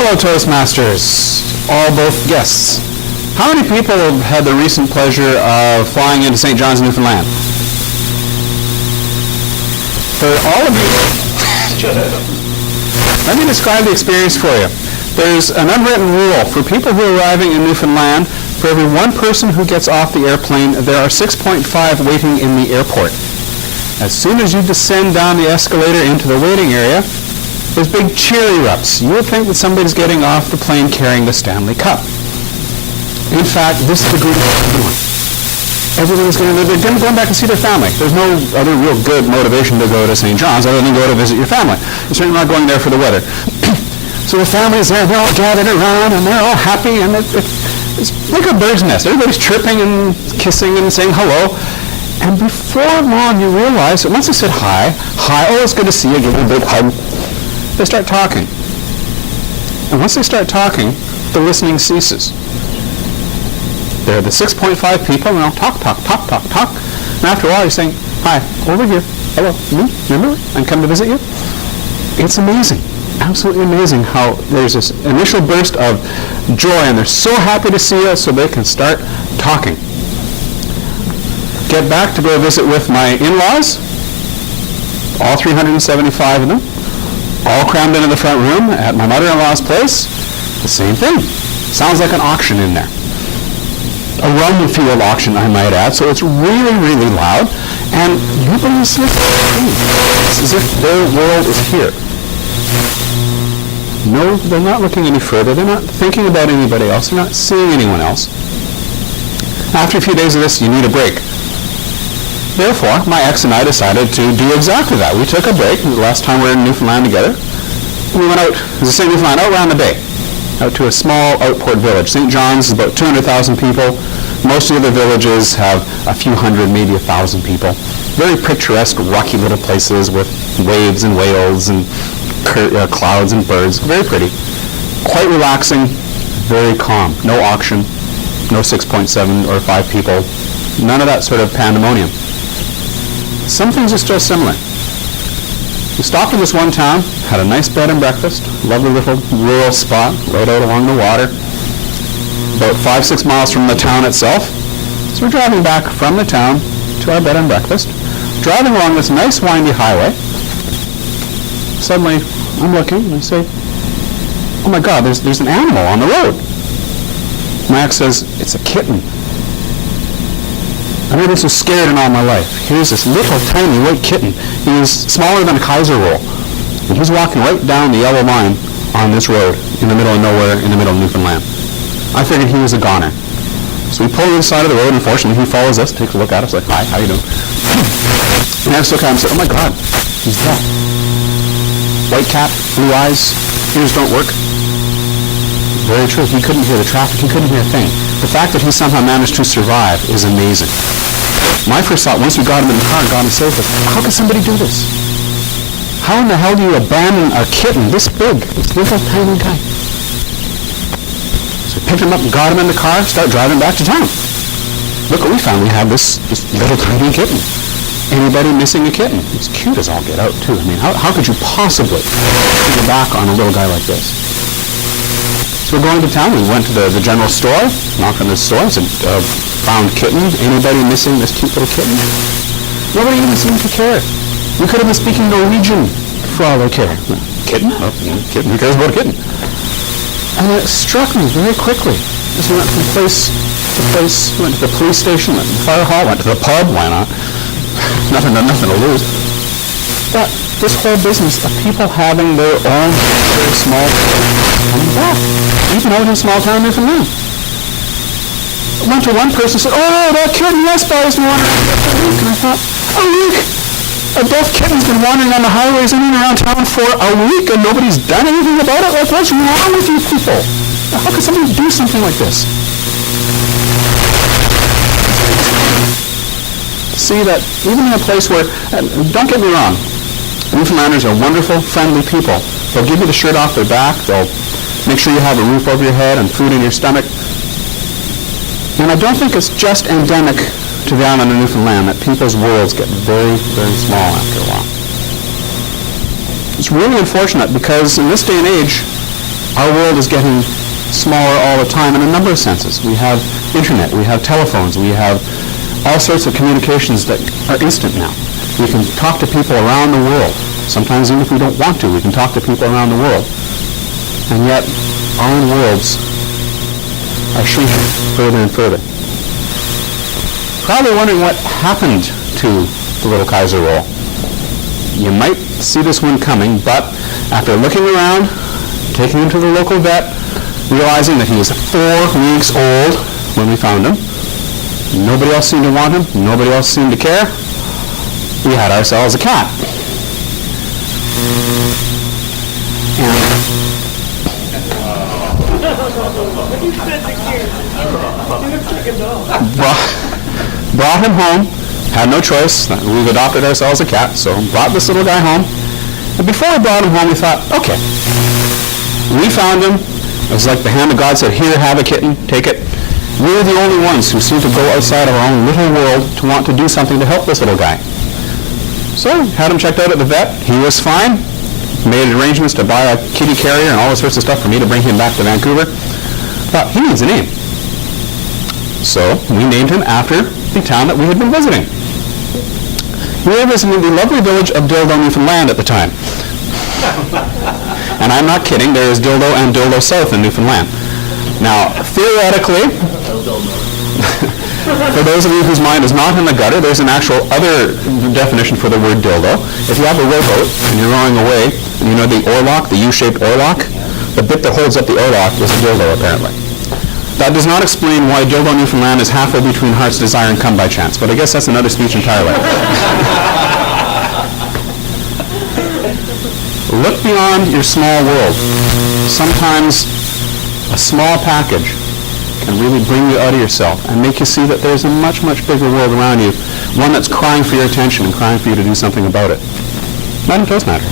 Fellow Toastmasters, all both guests, how many people have had the recent pleasure of flying into St. John's, Newfoundland? For all of you, let me describe the experience for you. There's an unwritten rule. For people who are arriving in Newfoundland, for every one person who gets off the airplane, there are 6.5 waiting in the airport. As soon as you descend down the escalator into the waiting area, there's big cheer erupts. You would think that somebody's getting off the plane carrying the Stanley Cup. In fact, this is the greatest everyone. Everyone's they're going back to see their family. There's no other real good motivation to go to St. John's other than go to visit your family. You're certainly not going there for the weather. So the family's there, they're all gathered around, and they're all happy, and it's like a bird's nest. Everybody's chirping and kissing and saying hello. And before long, you realize that once they said hi, oh, it's good to see you, give them a big hug, they start talking. And once they start talking, the listening ceases. They're the 6.5 people, and they'll talk. And after a while, you're saying, hi, over here, hello, me, remember? I'm come to visit you. It's amazing, absolutely amazing how there's this initial burst of joy, and they're so happy to see us so they can start talking. Get back to go visit with my in-laws, all 375 of them, all crammed into the front room at my mother-in-law's place. The same thing. Sounds like an auction in there. A rum field auction, I might add. So it's really, really loud, and nobody's listening. It's as if their world is here. No, they're not looking any further. They're not thinking about anybody else. They're not seeing anyone else. After a few days of this, you need a break. Therefore, my ex and I decided to do exactly that. We took a break. The last time we were in Newfoundland together. We went out, as I say, Newfoundland, out around the bay, out to a small outport village. St. John's is about 200,000 people. Most of the other villages have a few hundred, maybe 1,000 people. Very picturesque, rocky little places with waves and whales and clouds and birds. Very pretty. Quite relaxing, very calm. No auction, no 6.7 or 5 people. None of that sort of pandemonium. Some things are still similar. We stopped in this one town, had a nice bed and breakfast, lovely little rural spot right out along the water, about 5-6 miles from the town itself. So we're driving back from the town to our bed and breakfast, driving along this nice windy highway. Suddenly, I'm looking and I say, oh my God, there's an animal on the road. My ex says, it's a kitten. I've never been so scared in all my life. Here's this little tiny white kitten. He was smaller than a Kaiser roll. And he's walking right down the yellow line on this road in the middle of nowhere in the middle of Newfoundland. I figured he was a goner. So we pull to the side of the road. Unfortunately, he follows us, takes a look at us like, hi, how you doing? And I just look at him and say, oh my God, he's dead. White cat, blue eyes, ears don't work. Very true. He couldn't hear the traffic. He couldn't hear a thing. The fact that he somehow managed to survive is amazing. My first thought, once we got him in the car and got him safe, was, how could somebody do this? How in the hell do you abandon a kitten this big, this little tiny guy? So we picked him up and got him in the car, started driving back to town. Look what we found. We had this little tiny kitten. Anybody missing a kitten? It's cute as all get out, too. I mean, how could you possibly turn your back on a little guy like this? So we're going to town. We went to the general store, knocked on the store, and said, found kitten. Anybody missing this cute little kitten? Nobody even seemed to care. We could have been speaking Norwegian for all they care. Kitten? Oh, kitten. Who cares about a kitten? And it struck me very quickly as we went from place to place. We went to the police station, went to the fire hall, went to the pub. Why not? nothing to lose. But this whole business of people having their own very small coming back, even out in small town Newfoundland. I went to one person and said, oh, that kitten, yes, boys, we wandering for a week. And I thought, a week? A deaf kitten's been wandering on the highways in and around town for a week and nobody's done anything about it? Like, what's wrong with you people? How could somebody do something like this? See that even in a place where, don't get me wrong, Newfoundlanders are wonderful, friendly people. They'll give you the shirt off their back. They'll make sure you have a roof over your head and food in your stomach. And I don't think it's just endemic to the island of Newfoundland that people's worlds get very, very small after a while. It's really unfortunate because in this day and age, Our world is getting smaller all the time in a number of senses. We have internet, we have telephones, we have all sorts of communications that are instant now. We can talk to people around the world. Sometimes even if we don't want to, we can talk to people around the world. And yet, our own worlds are shrinking further and further. Probably wondering what happened to the little Kaiser roll. You might see this one coming, but after looking around, taking him to the local vet, realizing that he was 4 weeks old when we found him, nobody else seemed to want him, nobody else seemed to care, we had ourselves a cat. Brought him home, had no choice. We've adopted ourselves a cat, so brought this little guy home. And before we brought him home, we thought, okay, we found him. It was like the hand of God said, here, have a kitten, take it. We're the only ones who seem to go outside of our own little world to want to do something to help this little guy. So, had him checked out at the vet. He was fine. Made arrangements to buy a kitty carrier and all sorts of stuff for me to bring him back to Vancouver. Thought, he needs a name. So, we named him after the town that we had been visiting. We were visiting the lovely village of Dildo, Newfoundland at the time. And I'm not kidding, there is Dildo and Dildo South in Newfoundland. Now, theoretically, for those of you whose mind is not in the gutter, there's an actual other definition for the word dildo. If you have a rowboat and you're rowing away, and you know the oarlock, the U-shaped oarlock, the bit that holds up the oarlock is a dildo, apparently. That does not explain why Dildo, Newfoundland is halfway between Heart's Desire and Come by Chance, but I guess that's another speech entirely. Look beyond your small world. Sometimes a small package can really bring you out of yourself and make you see that there's a much, much bigger world around you, one that's crying for your attention and crying for you to do something about it. That does matter.